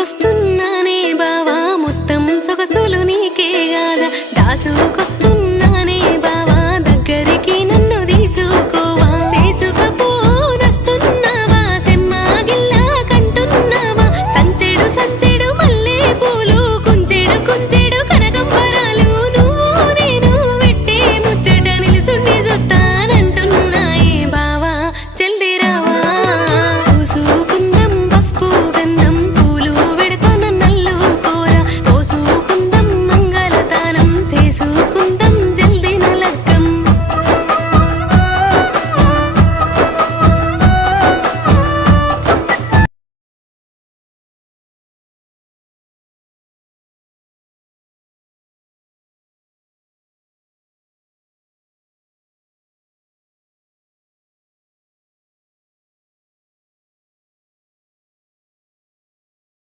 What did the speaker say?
దాసుకొస్తున్నానే బావా మొత్తం సొగసులు నీకే గాదా దాసుకొస్తున్నానే బావా దగ్గరికి నన్ను తీసుకోవా చేసుకపోనస్తున్నావా సెమ్మాగిల్లా కంటున్నావా సంచెడు సంచె